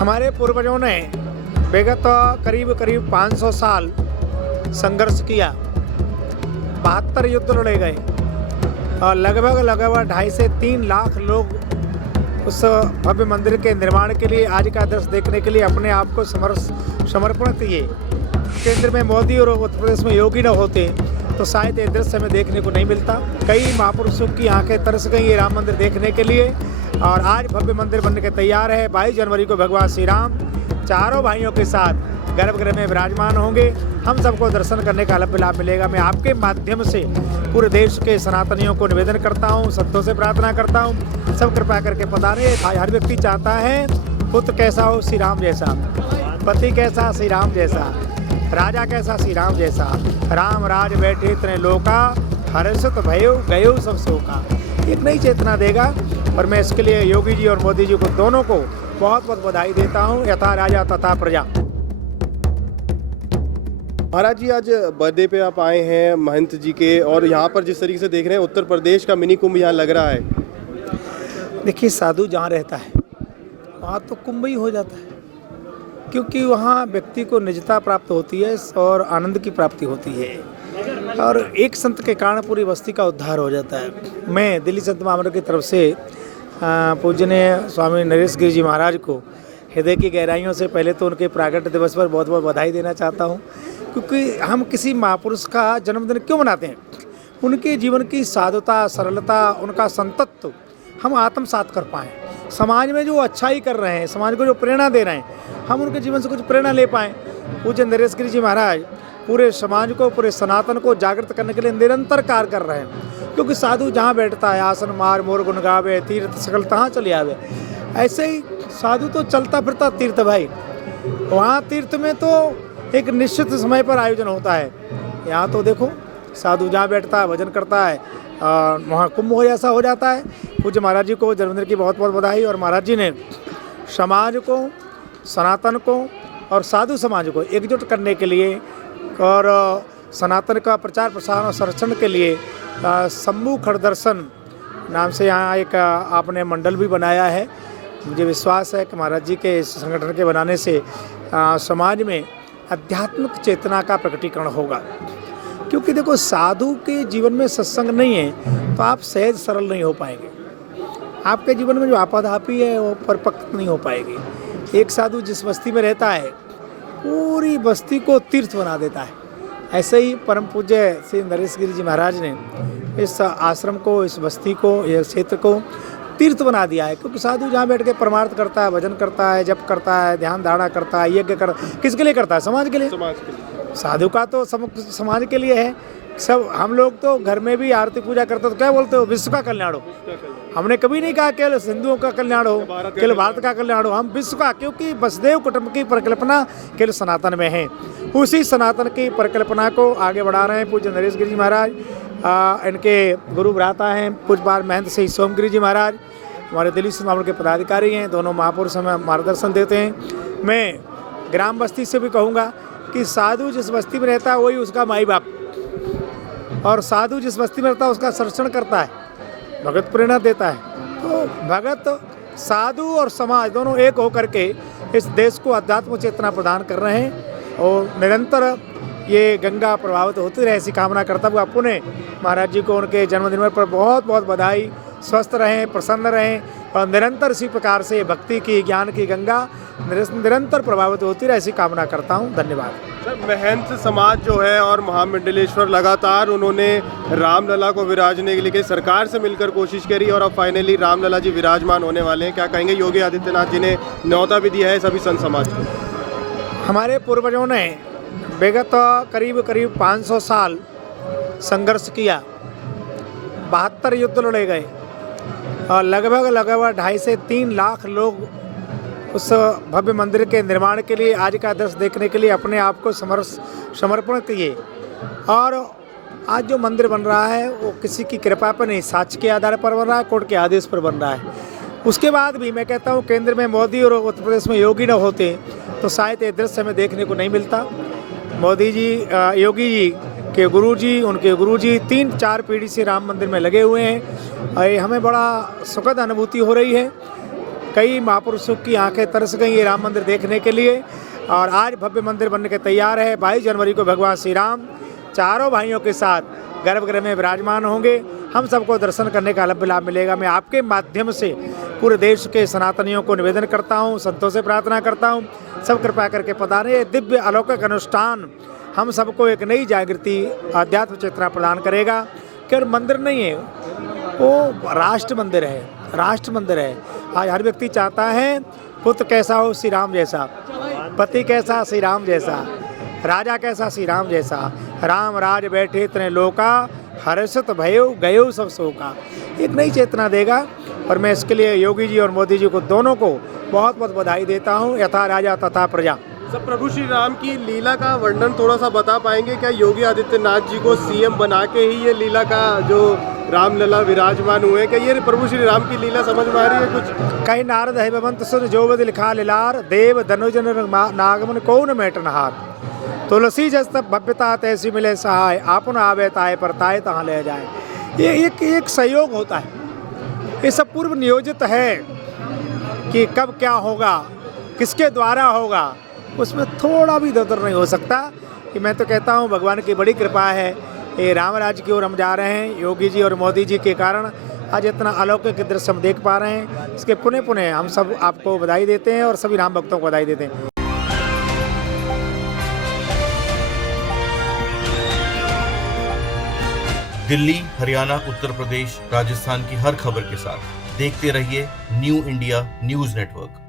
हमारे पूर्वजों ने विगत करीब 500 साल संघर्ष किया, 72 युद्ध लड़े गए और लगभग 2.5 से 3 लाख लोग उस भव्य मंदिर के निर्माण के लिए, आज का दृश्य देखने के लिए अपने आप को समर्पण किए। केंद्र में मोदी और उत्तर प्रदेश में योगी न होते तो शायद ये दृश्य हमें देखने को नहीं मिलता। कई महापुरुषों की आंखें तरस गई ये राम मंदिर देखने के लिए और आज भव्य मंदिर बनने के तैयार है। 22 जनवरी को भगवान श्री राम चारों भाइयों के साथ गर्भगृह में विराजमान होंगे। हम सबको दर्शन करने का लाभ मिलेगा। मैं आपके माध्यम से पूरे देश के सनातनियों को निवेदन करता हूँ, संतों से प्रार्थना करता हूँ, सब कृपा करके पधारें। हर व्यक्ति चाहता है पुत्र कैसा हो, श्री राम जैसा, पति कैसा, श्री राम जैसा, राजा कैसा, श्री राम जैसा। राम राज बैठे इतने लोका, हर्षित भयो गयो सब शोका। एक नई चेतना देगा और मैं इसके लिए योगी जी और मोदी जी को दोनों को बहुत बहुत बधाई देता हूँ। यथा राजा तथा प्रजा। महाराज जी, आज बर्थडे पे आप आए हैं महंत जी के और यहाँ पर जिस तरीके से देख रहे हैं उत्तर प्रदेश का मिनी कुंभ यहाँ लग रहा है। देखिए, साधु जहाँ रहता है वहाँ तो कुंभ ही हो जाता है, क्योंकि वहाँ व्यक्ति को निजता प्राप्त होती है और आनंद की प्राप्ति होती है और एक संत के कारण पूरी बस्ती का उद्धार हो जाता है। मैं दिल्ली संत महामंडल की तरफ से पूजनीय स्वामी नरेश गिरि जी महाराज को हृदय की गहराइयों से पहले तो उनके प्रागट्य दिवस पर बहुत बहुत बधाई देना चाहता हूँ, क्योंकि हम किसी महापुरुष का जन्मदिन क्यों मनाते हैं? उनके जीवन की साधुता, सरलता, उनका संतत्व हम आत्मसात कर पाएँ। समाज में जो अच्छाई कर रहे हैं, समाज को जो प्रेरणा दे रहे हैं, हम उनके जीवन से कुछ प्रेरणा ले पाएँ। पूज्य नरेश गिरि जी महाराज पूरे समाज को, पूरे सनातन को जागृत करने के लिए निरंतर कार्य कर रहे हैं, क्योंकि साधु जहाँ बैठता है आसन मार मोर गुण गावे, तीर्थ सकल तहाँ चले आवे। ऐसे ही साधु तो चलता फिरता तीर्थ भाई। वहाँ तीर्थ में तो एक निश्चित समय पर आयोजन होता है, यहाँ तो देखो साधु जहाँ बैठता है भजन करता है, वहाँ कुंभ हो जैसा हो जाता है। पूज्य महाराज जी को जन्मदिन की बहुत बहुत बधाई। और महाराज जी ने समाज को, सनातन को और साधु समाज को एकजुट करने के लिए और सनातन का प्रचार प्रसार और संरक्षण के लिए शंभू खड़दर्शन नाम से यहाँ एक आपने मंडल भी बनाया है। मुझे विश्वास है कि महाराज जी के इस संगठन के बनाने से समाज में आध्यात्मिक चेतना का प्रकटीकरण होगा, क्योंकि देखो साधु के जीवन में सत्संग नहीं है तो आप सहज सरल नहीं हो पाएंगे। आपके जीवन में जो आपाधापी है वो परिपक्व नहीं हो पाएगी। एक साधु जिस बस्ती में रहता है पूरी बस्ती को तीर्थ बना देता है। ऐसे ही परम पूज्य श्री नरेश गिरि जी महाराज ने इस आश्रम को, इस बस्ती को, यह क्षेत्र को तीर्थ बना दिया है, क्योंकि साधु जहाँ बैठ के परमार्थ करता है, भजन करता है, जप करता है, ध्यान धारणा करता है, यज्ञ करता है, किसके लिए करता है? समाज के लिए। साधु का तो समाज के लिए है। सब हम लोग तो घर में भी आरती पूजा करते तो क्या बोलते हो? विश्व का कल्याण हो। हमने कभी नहीं कहा केवल हिंदुओं का कल्याण हो, केवल भारत का कल्याण हो। हम विश्व का, क्योंकि वसुदेव कुटुंब की परिकल्पना केवल सनातन में है। उसी सनातन की परिकल्पना को आगे बढ़ा रहे हैं पूज्य नरेश गिरि जी महाराज। इनके गुरु भ्राता हैं पूज्यपाल महंत श्री सोमगिरि जी महाराज, हमारे दिल्ली संत महामंडल के पदाधिकारी हैं। दोनों महापुरुष हमें मार्गदर्शन देते हैं। मैं ग्राम बस्ती से भी कहूँगा कि साधु जिस बस्ती में रहता है वही उसका माई बाप, और साधु जिस बस्ती में रहता है उसका संरक्षण करता है, भगत प्रेरणा देता है। तो भगत, साधु और समाज दोनों एक होकर के इस देश को अध्यात्म चेतना प्रदान कर रहे हैं और निरंतर ये गंगा प्रभावित होती रहे ऐसी कामना करता हुआ पुनः महाराज जी को उनके जन्मदिन पर बहुत बहुत बधाई। स्वस्थ रहें, प्रसन्न रहें और निरंतर इसी प्रकार से भक्ति की, ज्ञान की गंगा निरंतर प्रभावित होती रहे ऐसी कामना करता हूँ। धन्यवाद। सर, महंत समाज जो है और महामंडलेश्वर लगातार उन्होंने रामलला को विराजने के लिए सरकार से मिलकर कोशिश करी और अब फाइनली रामलला जी विराजमान होने वाले हैं। क्या कहेंगे? योगी आदित्यनाथ जी ने न्योता भी दिया है सभी संत समाज को। हमारे पूर्वजों ने विगत करीब 500 साल संघर्ष किया, 72 युद्ध लड़े गए और लगभग 2.5 से 3 लाख लोग उस भव्य मंदिर के निर्माण के लिए, आज का दृश्य देखने के लिए अपने आप को समर्पण किए। और आज जो मंदिर बन रहा है वो किसी की कृपा पर नहीं, साक्ष्य के आधार पर बन रहा है, कोर्ट के आदेश पर बन रहा है। उसके बाद भी मैं कहता हूँ केंद्र में मोदी और उत्तर प्रदेश में योगी न होते तो शायद ये दृश्य हमें देखने को नहीं मिलता। मोदी जी, योगी जी के गुरुजी, उनके गुरुजी 3-4 पीढ़ी से राम मंदिर में लगे हुए हैं और हमें बड़ा सुखद अनुभूति हो रही है। कई महापुरुषों की आंखें तरस गई ये राम मंदिर देखने के लिए, और आज भव्य मंदिर बनने के तैयार है। 22 जनवरी को भगवान श्री राम चारों भाइयों के साथ गर्भगृह में विराजमान होंगे। हम सबको दर्शन करने का लाभ मिलेगा। मैं आपके माध्यम से पूरे देश के सनातनियों को निवेदन करता हूँ, संतों से प्रार्थना करता हूँ, सब कृपा करके पधारें। ये दिव्य अलौकिक अनुष्ठान हम सबको एक नई जागृति, आध्यात्म चेतना प्रदान करेगा। केवल मंदिर नहीं है, वो राष्ट्र मंदिर है, राष्ट्र मंदिर है। आज हर व्यक्ति चाहता है पुत्र कैसा हो, श्री राम जैसा, पति कैसा, श्री राम जैसा, राजा कैसा, श्री राम जैसा। राम राज बैठे इतने लोका, हर्षित भयो गयो सब शोका। एक नई चेतना देगा, और मैं इसके लिए योगी जी और मोदी जी को दोनों को बहुत बहुत बधाई देता हूँ। यथा राजा तथा प्रजा। सब प्रभु श्री राम की लीला का वर्णन थोड़ा सा बता पाएंगे क्या? योगी आदित्यनाथ जी को सीएम बना के ही ये लीला का जो रामलला विराजमान हुए, क्या ये प्रभु श्री राम की लीला समझ में आ रही है कुछ? कई नारद है भवंत सुन जो बद लिखा लिलार, देव धनुजन नागमन कौन मेटनहार। तुलसी जस तब भव्यता तैसी मिले सहाय, आपन आवे ताए पर ताए तहाँ ले जाए। ये एक सहयोग होता है, ये सब पूर्व नियोजित है कि कब क्या होगा, किसके द्वारा होगा, उसमें थोड़ा भी दर नहीं हो सकता। कि मैं तो कहता हूँ भगवान की बड़ी कृपा है, ये राम राज्य की ओर हम जा रहे हैं। योगी जी और मोदी जी के कारण आज इतना अलौकिक दृश्य हम देख पा रहे हैं। इसके पुनः पुनः हम सब आपको बधाई देते हैं और सभी राम भक्तों को बधाई देते हैं। दिल्ली, हरियाणा, उत्तर प्रदेश, राजस्थान की हर खबर के साथ देखते रहिए न्यू इंडिया न्यूज़ नेटवर्क।